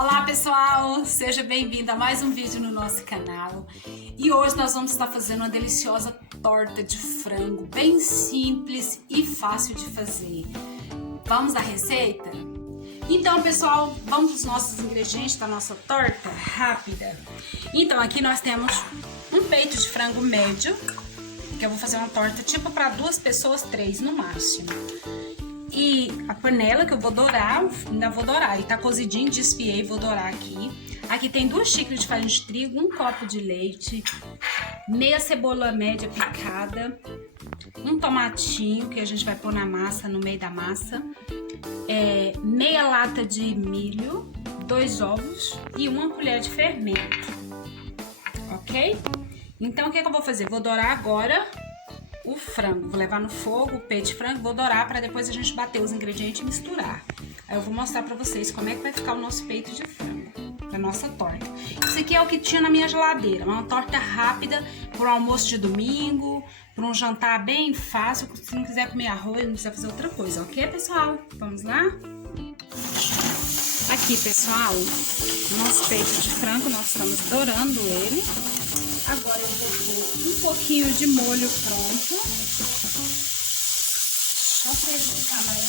Olá pessoal, seja bem-vindo a mais um vídeo no nosso canal. E hoje nós vamos estar fazendo uma deliciosa torta de frango, bem simples e fácil de fazer. Vamos à receita? Então pessoal, vamos para os nossos ingredientes da nossa torta rápida. Então aqui nós temos um peito de frango médio, que eu vou fazer uma torta tipo para 2 pessoas, 3 no máximo. E a panela que eu vou dourar, ainda vou dourar, e tá cozidinho, desfiei, vou dourar aqui. Aqui tem 2 xícaras de farinha de trigo, 1 copo de leite, meia cebola média picada, um tomatinho que a gente vai pôr na massa, no meio da massa, meia lata de milho, 2 ovos e 1 colher de fermento, ok? Então o que eu vou fazer? Vou dourar agora o frango, vou levar no fogo o peito de frango, vou dourar para depois a gente bater os ingredientes e misturar. Aí eu vou mostrar para vocês como é que vai ficar o nosso peito de frango, da nossa torta. Isso aqui é o que tinha na minha geladeira, uma torta rápida para um almoço de domingo, para um jantar bem fácil, se não quiser comer arroz, não precisa fazer outra coisa, ok pessoal? Vamos lá? Aqui pessoal, nosso peito de frango, nós estamos dourando ele. Agora eu vou pôr um pouquinho de molho pronto, só para ele ficar mais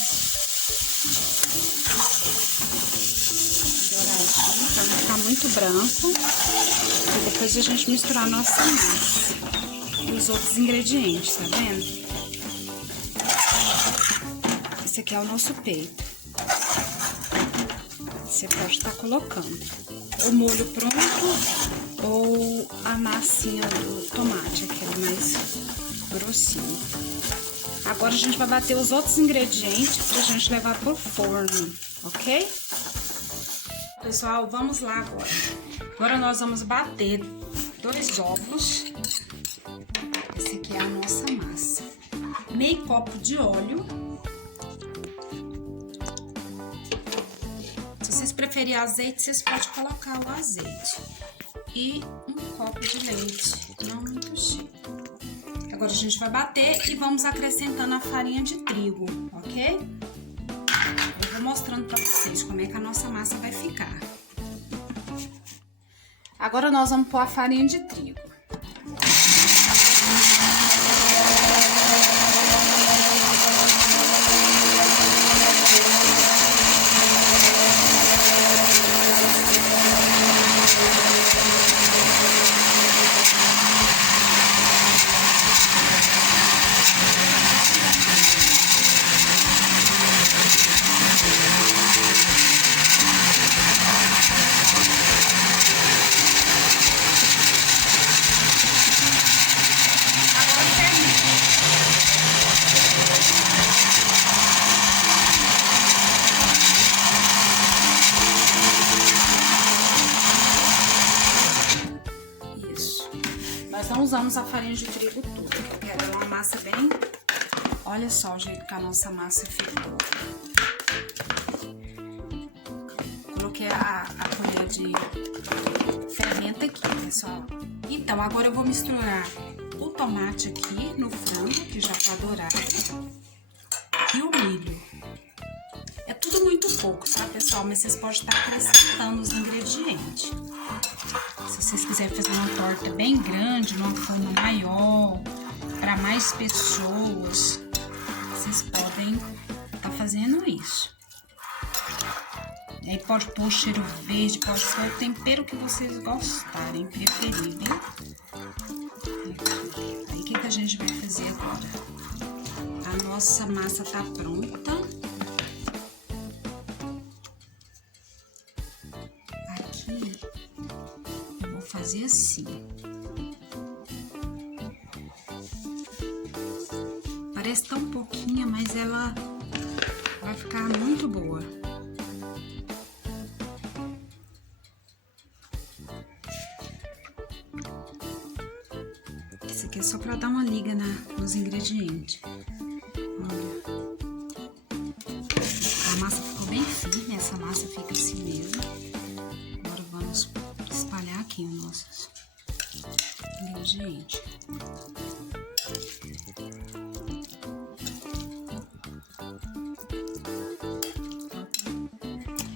douradinho, para não ficar muito branco. E depois a gente misturar a nossa massa e os outros ingredientes, tá vendo? Esse aqui é o nosso peito. Você pode estar colocando o molho pronto ou a massinha do tomate, aquele mais grossinho. Agora a gente vai bater os outros ingredientes pra gente levar pro forno, ok? Pessoal, vamos lá agora. Agora nós vamos bater 2 ovos. Esse aqui é a nossa massa. Meio copo de óleo. Se vocês preferirem azeite, vocês podem colocar o azeite. E 1 copo de leite, não muito cheio. Agora a gente vai bater e vamos acrescentando a farinha de trigo, ok? Eu vou mostrando pra vocês como é que a nossa massa vai ficar. Agora nós vamos pôr a farinha de trigo. Nós não usamos a farinha de trigo toda, porque eu quero uma massa bem... Olha só o jeito que a nossa massa ficou. Coloquei a colher de fermento aqui, pessoal. Então, agora eu vou misturar o tomate aqui no frango, que já tá dourado, e o milho. É tudo muito pouco, tá, pessoal? Mas vocês podem estar acrescentando os ingredientes. Se vocês quiserem fazer uma torta bem grande, numa forma maior, para mais pessoas, vocês podem estar fazendo isso. Aí pode pôr cheiro verde, pode pôr o tempero que vocês gostarem, preferirem. Aí o que a gente vai fazer agora? A nossa massa tá pronta. Aqui eu vou fazer assim. Parece tão pouquinha, mas ela vai ficar muito boa. Esse aqui é só para dar uma liga nos ingredientes. Olha. A massa ficou bem firme, essa massa fica assim mesmo. Agora vamos espalhar aqui os nossos ingredientes.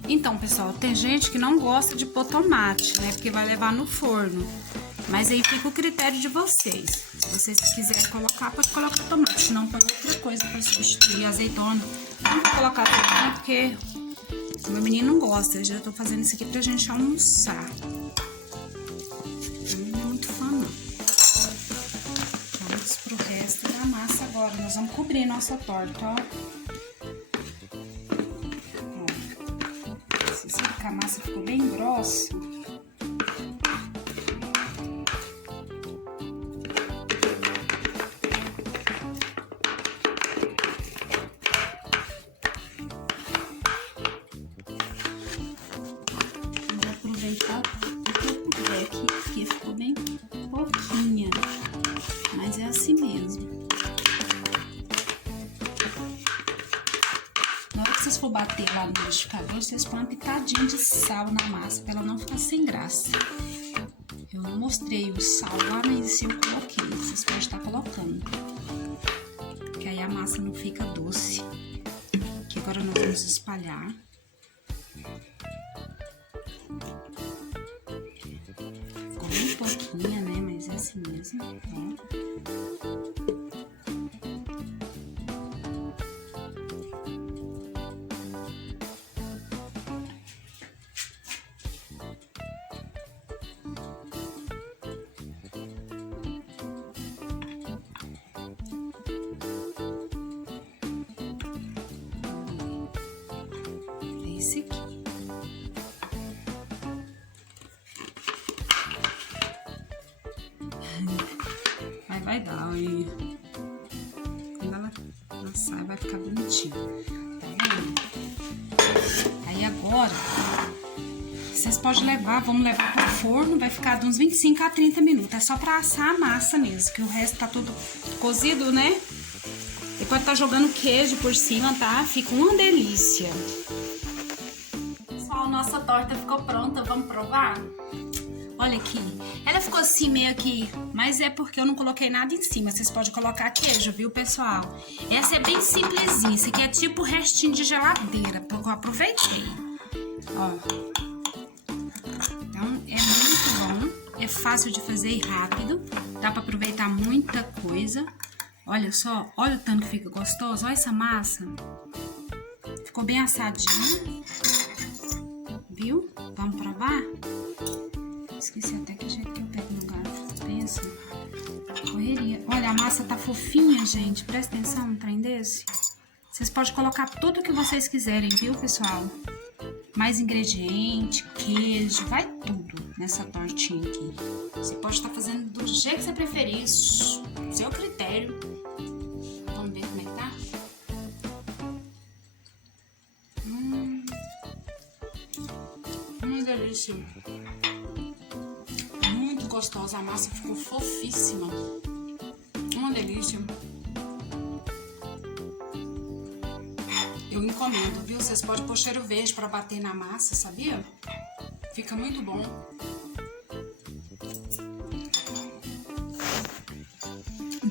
Então, pessoal, tem gente que não gosta de pôr tomate, né? Porque vai levar no forno. Mas aí fica o critério de vocês. Se vocês quiserem colocar, pode colocar tomate. Se não, põe outra coisa para substituir azeitona. Não vou colocar azeitona porque o meu menino não gosta. Eu já tô fazendo isso aqui pra gente almoçar. Eu não é muito fã, não. Vamos pro resto da massa agora. Nós vamos cobrir nossa torta, ó. A massa ficou bem grossa. Vou aproveitar o que eu puder aqui, porque ficou bem pouquinha, mas é assim mesmo. Na hora que vocês for bater lá no liquidificador, vocês põem uma pitadinha de sal na massa, pra ela não ficar sem graça. Eu não mostrei o sal lá, mas eu coloquei. Vocês podem estar colocando. Que aí a massa não fica doce. Que agora nós vamos espalhar. Ficou bem pouquinha, né? Mas é assim mesmo. Ó. Esse aqui. Mas vai dar, aí. Quando ela assar, vai ficar bonitinho. Tá vendo? Aí agora, vocês podem levar, vamos levar pro forno, vai ficar de uns 25 a 30 minutos. É só pra assar a massa mesmo, que o resto tá tudo cozido, né? E pode estar jogando queijo por cima, tá? Fica uma delícia. Pessoal, nossa torta ficou pronta, vamos provar? Olha aqui, ela ficou assim meio aqui, mas é porque eu não coloquei nada em cima. Vocês podem colocar queijo, viu, pessoal? Essa é bem simplesinha, isso aqui é tipo restinho de geladeira, porque eu aproveitei. Ó. Então, é muito bom, é fácil de fazer e rápido, dá pra aproveitar muita coisa. Olha só, olha o tanto que fica gostoso, olha essa massa. Ficou bem assadinha, viu? Vamos provar? Esqueci até que jeito que eu pego no garfo, pensa. Correria. Olha, a massa tá fofinha, gente, presta atenção num trem desse. Vocês podem colocar tudo que vocês quiserem, viu, pessoal? Mais ingrediente, queijo, vai tudo nessa tortinha aqui. Você pode estar fazendo do jeito que você preferir, seu critério. Vamos ver como é que tá? Uma delícia. Muito gostosa, a massa ficou fofíssima. Uma delícia. Eu encomendo, viu? Vocês podem pôr cheiro verde pra bater na massa, sabia? Fica muito bom.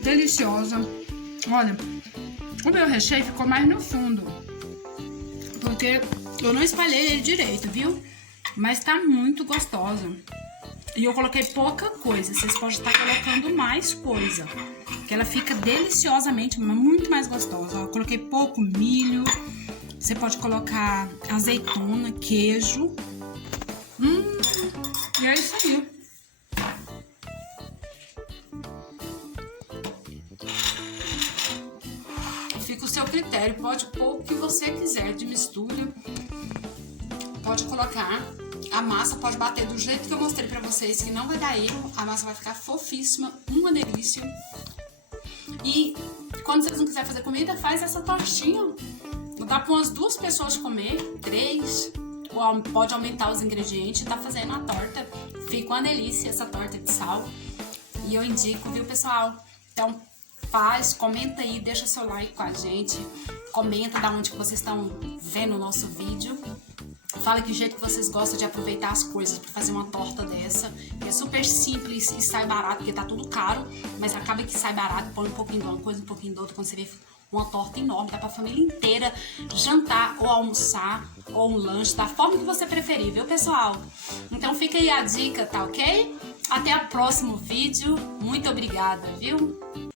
Deliciosa. Olha, o meu recheio ficou mais no fundo, porque eu não espalhei ele direito, viu? Mas tá muito gostosa. E eu coloquei pouca coisa, vocês podem estar colocando mais coisa, que ela fica deliciosamente, muito mais gostosa. Eu coloquei pouco milho, você pode colocar azeitona, queijo. E é isso aí. Fica o seu critério, pode pôr o que você quiser de mistura. Pode colocar. A massa pode bater do jeito que eu mostrei pra vocês, que não vai dar erro. A massa vai ficar fofíssima, uma delícia. E quando vocês não quiserem fazer comida, faz essa tortinha. Dá pra umas 2 pessoas comer, 3. Ou pode aumentar os ingredientes. Tá fazendo a torta. Fica uma delícia essa torta de sal. E eu indico, viu, pessoal? Então faz, comenta aí, deixa seu like com a gente. Comenta da onde que vocês estão vendo o nosso vídeo. Fala que o jeito que vocês gostam de aproveitar as coisas para fazer uma torta dessa. É super simples e sai barato, porque tá tudo caro, mas acaba que sai barato, põe um pouquinho de uma coisa, um pouquinho de outra. Quando você vê, uma torta enorme, dá pra família inteira jantar ou almoçar ou um lanche, da forma que você preferir, viu, pessoal? Então fica aí a dica, tá ok? Até o próximo vídeo. Muito obrigada, viu?